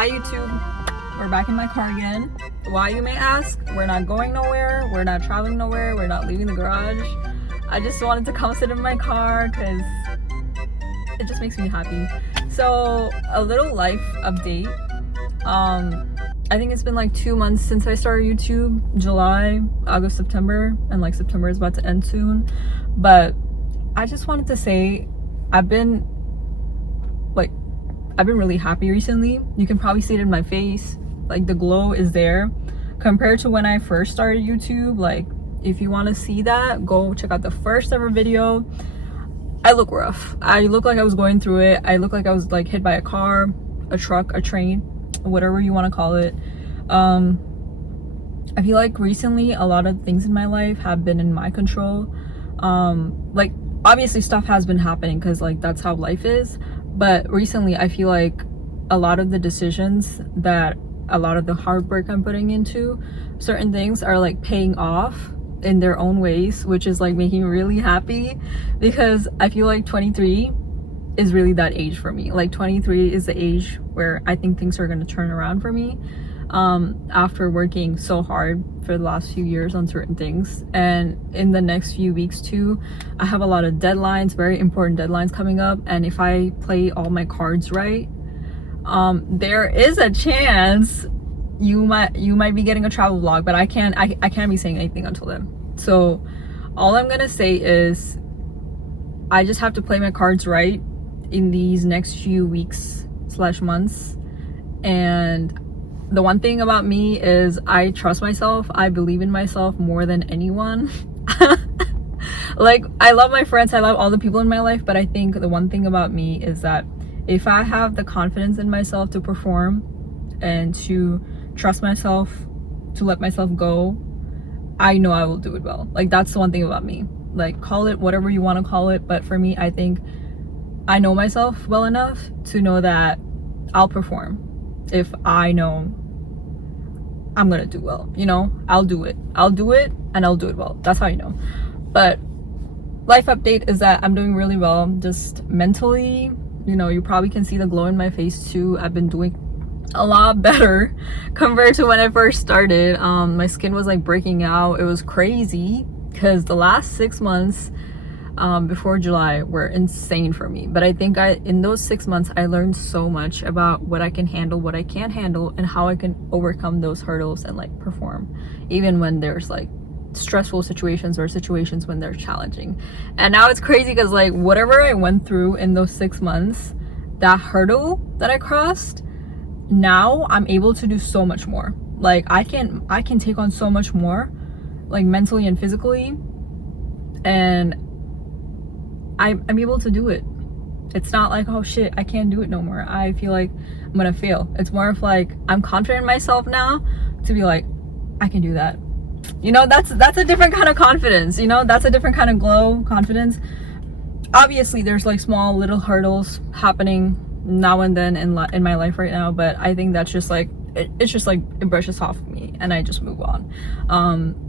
Hi YouTube, we're back in my car again. Why, you may ask? We're not going nowhere, we're not traveling nowhere, we're not leaving the garage. I just wanted to come sit in my car because it just makes me happy. So a little life update. I think it's been like 2 months since I started YouTube. July, August, September, and like September is about to end soon. But I just wanted to say I've been really happy recently. You can probably see it in my face. Like, the glow is there compared to when I first started YouTube. Like, if you want to see that, go check out the first ever video. I look rough. I look like I was going through it. I look like I was like hit by a car, a truck, a train, whatever you want to call it. I feel like recently a lot of things in my life have been in my control. Like, obviously stuff has been happening because like that's how life is. But recently I feel like a lot of the decisions that a lot of the hard work I'm putting into certain things are like paying off in their own ways, which is like making me really happy, because I feel like 23 is really that age for me. Like 23 is the age where I think things are going to turn around for me, after working so hard for the last few years on certain things. And in the next few weeks too, I have a lot of deadlines, very important deadlines coming up, and if I play all my cards right, there is a chance you might be getting a travel vlog, but I can't be saying anything until then. So all I'm gonna say is I just have to play my cards right in these next few weeks / months. And the one thing about me is I trust myself. I believe in myself more than anyone. Like, I love my friends, I love all the people in my life, but I think the one thing about me is that if I have the confidence in myself to perform and to trust myself, to let myself go, I know I will do it well. Like, that's the one thing about me. Like, call it whatever you want to call it, but for me, I think I know myself well enough to know that I'll perform. If I know I'm gonna do well, you know, I'll do it and I'll do it well. That's how you know. But life update is that I'm doing really well, just mentally. You know, you probably can see the glow in my face too. I've been doing a lot better compared to when I first started. My skin was like breaking out. It was crazy because the last 6 months before July were insane for me. But I think in those 6 months I learned so much about what I can handle, what I can't handle, and how I can overcome those hurdles and like perform even when there's like stressful situations or situations when they're challenging. And now it's crazy because like whatever I went through in those 6 months, that hurdle that I crossed, now I'm able to do so much more. Like I can take on so much more, like mentally and physically, and I'm able to do it. It's not like, oh shit, I can't do it no more, I feel like I'm gonna fail. It's more of like, I'm confident in myself now to be like, I can do that. You know, that's a different kind of confidence. You know, that's a different kind of glow confidence. Obviously there's like small little hurdles happening now and then in my life right now, but I think that's just like it's just like it brushes off me and I just move on.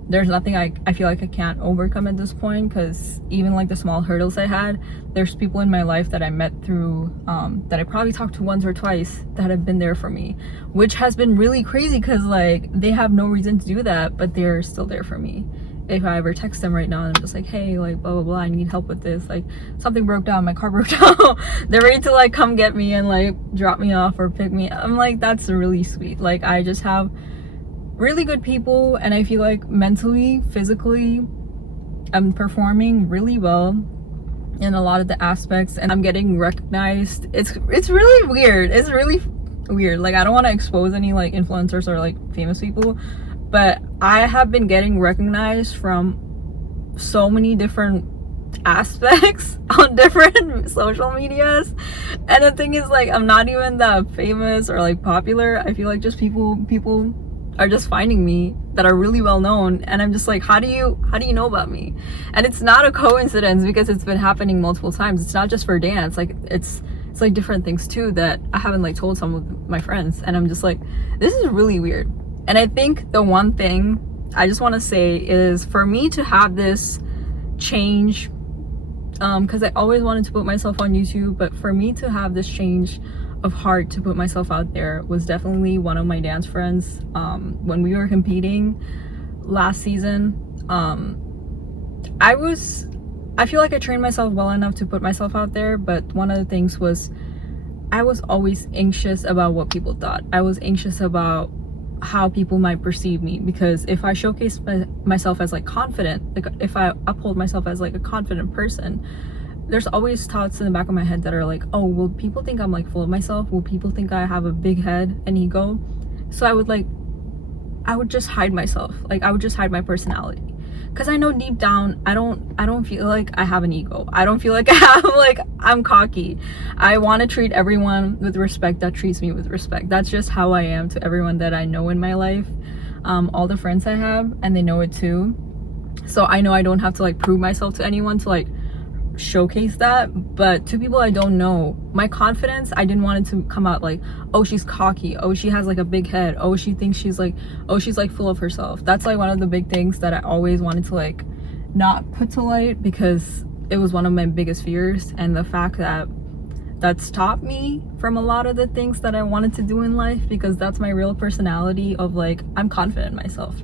There's nothing I feel like I can't overcome at this point, because even like the small hurdles I had, there's people in my life that I met through that I probably talked to once or twice that have been there for me, which has been really crazy because like they have no reason to do that, but they're still there for me. If I ever text them right now and I'm just like, hey, like blah blah blah, I need help with this, like something broke down, my car broke down, they're ready to like come get me and like drop me off or pick me. I'm like, that's really sweet. Like, I just have really good people, and I feel like mentally, physically, I'm performing really well in a lot of the aspects, and I'm getting recognized. It's really weird. It's really weird. Like, I don't want to expose any like influencers or like famous people, but I have been getting recognized from so many different aspects on different social medias. And the thing is, like, I'm not even that famous or like popular. I feel like just people are just finding me that are really well known, and I'm just like, how do you know about me? And it's not a coincidence, because it's been happening multiple times. It's not just for dance, like it's like different things too that I haven't like told some of my friends, and I'm just like, this is really weird. And I think the one thing I just want to say is, for me to have this change, because I always wanted to put myself on YouTube, but for me to have this change of heart to put myself out there was definitely one of my dance friends. When we were competing last season, I feel like I trained myself well enough to put myself out there, but one of the things was I was always anxious about what people thought. I was anxious about how people might perceive me, because if I showcase myself as like confident, like if I uphold myself as like a confident person, there's always thoughts in the back of my head that are like, oh, will people think I'm like full of myself? Will people think I have a big head and ego? So I would just hide myself. Like I would just hide my personality, because I know deep down I don't feel like I have an ego. I don't feel like I'm cocky. I want to treat everyone with respect that treats me with respect. That's just how I am to everyone that I know in my life, all the friends I have, and they know it too. So I know I don't have to like prove myself to anyone to like showcase that. But to people I don't know, my confidence, I didn't want it to come out like, oh, she's cocky, oh, she has like a big head, oh, she thinks she's like, oh, she's like full of herself. That's like one of the big things that I always wanted to like not put to light, because it was one of my biggest fears, and the fact that that stopped me from a lot of the things that I wanted to do in life, because that's my real personality of like, I'm confident in myself.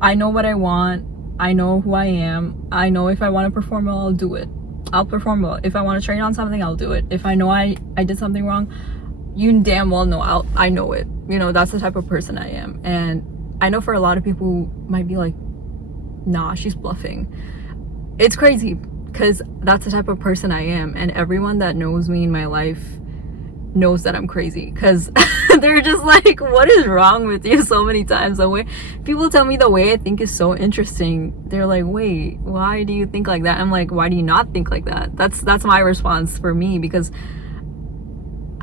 I know what I want, I know who I am, I know if I want to perform well, I'll do it. I'll perform well. If I want to train on something, I'll do it. If I know I did something wrong, you damn well know I know it. You know, that's the type of person I am. And I know for a lot of people might be like, nah, she's bluffing. It's crazy, because that's the type of person I am, and everyone that knows me in my life knows that I'm crazy, because they're just like, what is wrong with you? So many times the way people tell me the way I think is so interesting, they're like, wait, why do you think like that? I'm like, why do you not think like that? That's my response for me, because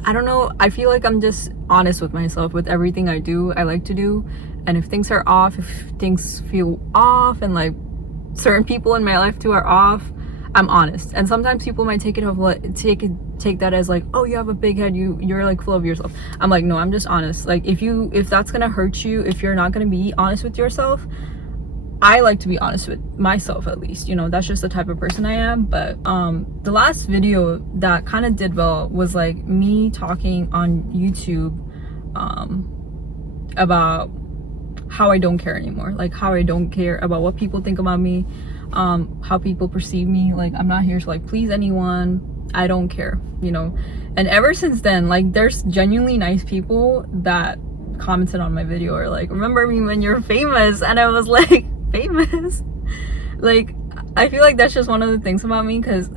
I don't know, I feel like I'm just honest with myself with everything I do, I like to do. And if things are off, if things feel off, and like certain people in my life too are off, I'm honest. And sometimes people might take that as like, oh, you have a big head, you're like full of yourself. I'm like, no, I'm just honest. Like if that's gonna hurt you, if you're not gonna be honest with yourself, I like to be honest with myself, at least, you know. That's just the type of person I am. But the last video that kind of did well was like me talking on YouTube about how I don't care anymore, like how I don't care about what people think about me, how people perceive me. Like I'm not here to like please anyone, I don't care, you know. And ever since then, like there's genuinely nice people that commented on my video, or like, remember me when you're famous, and I was like, famous? Like I feel like that's just one of the things about me, because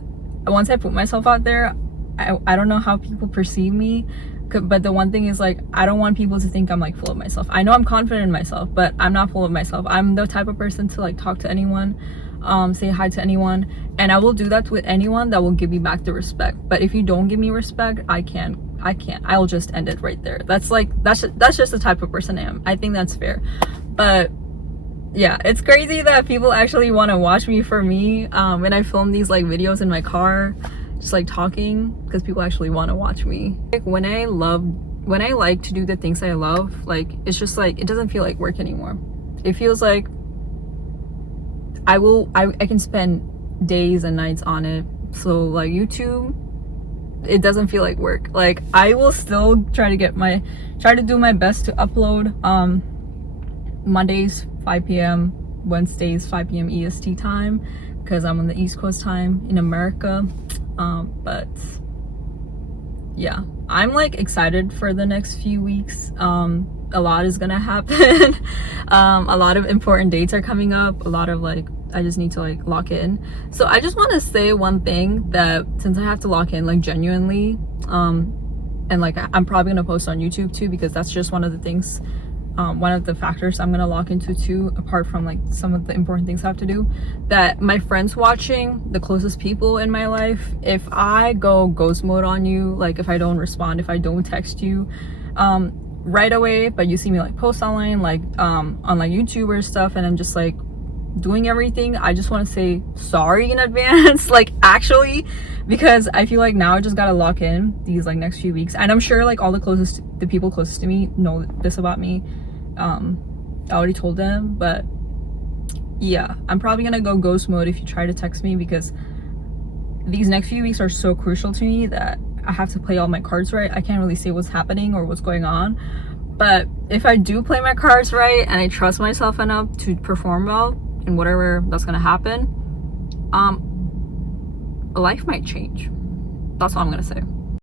once I put myself out there, I don't know how people perceive me. But the one thing is like, I don't want people to think I'm like full of myself. I know I'm confident in myself, but I'm not full of myself. I'm the type of person to like talk to anyone, say hi to anyone, and I will do that with anyone that will give me back the respect. But if you don't give me respect, I can't, I'll just end it right there. That's just the type of person I am. I think that's fair. But yeah, it's crazy that people actually want to watch me for me when I film these like videos in my car, just like talking, because people actually want to watch me. Like when I like to do the things I love, like it's just like, it doesn't feel like work anymore. It feels like I can spend days and nights on it. So like YouTube, it doesn't feel like work. Like I will still try to do my best to upload Mondays 5 p.m, Wednesdays 5 p.m EST time, because I'm on the East Coast time in America. But yeah, I'm like excited for the next few weeks. A lot is gonna happen. A lot of important dates are coming up, a lot of like, I just need to like lock in. So I just want to say one thing, that since I have to lock in like genuinely, and like I'm probably gonna post on YouTube too, because that's just one of the things, one of the factors I'm gonna lock into too, apart from like some of the important things I have to do, that my friends watching, the closest people in my life, if I go ghost mode on you, like if I don't respond, if I don't text you right away, but you see me like post online, like on like YouTube or stuff, and I'm just like doing everything, I just want to say sorry in advance. Like actually, because I feel like now I just gotta lock in these like next few weeks, and I'm sure like all the people closest to me know this about me. I already told them, but yeah, I'm probably gonna go ghost mode if you try to text me, because these next few weeks are so crucial to me that I have to play all my cards right. I can't really say what's happening or what's going on. But if I do play my cards right and I trust myself enough to perform well in whatever that's gonna happen, life might change. That's all I'm gonna say.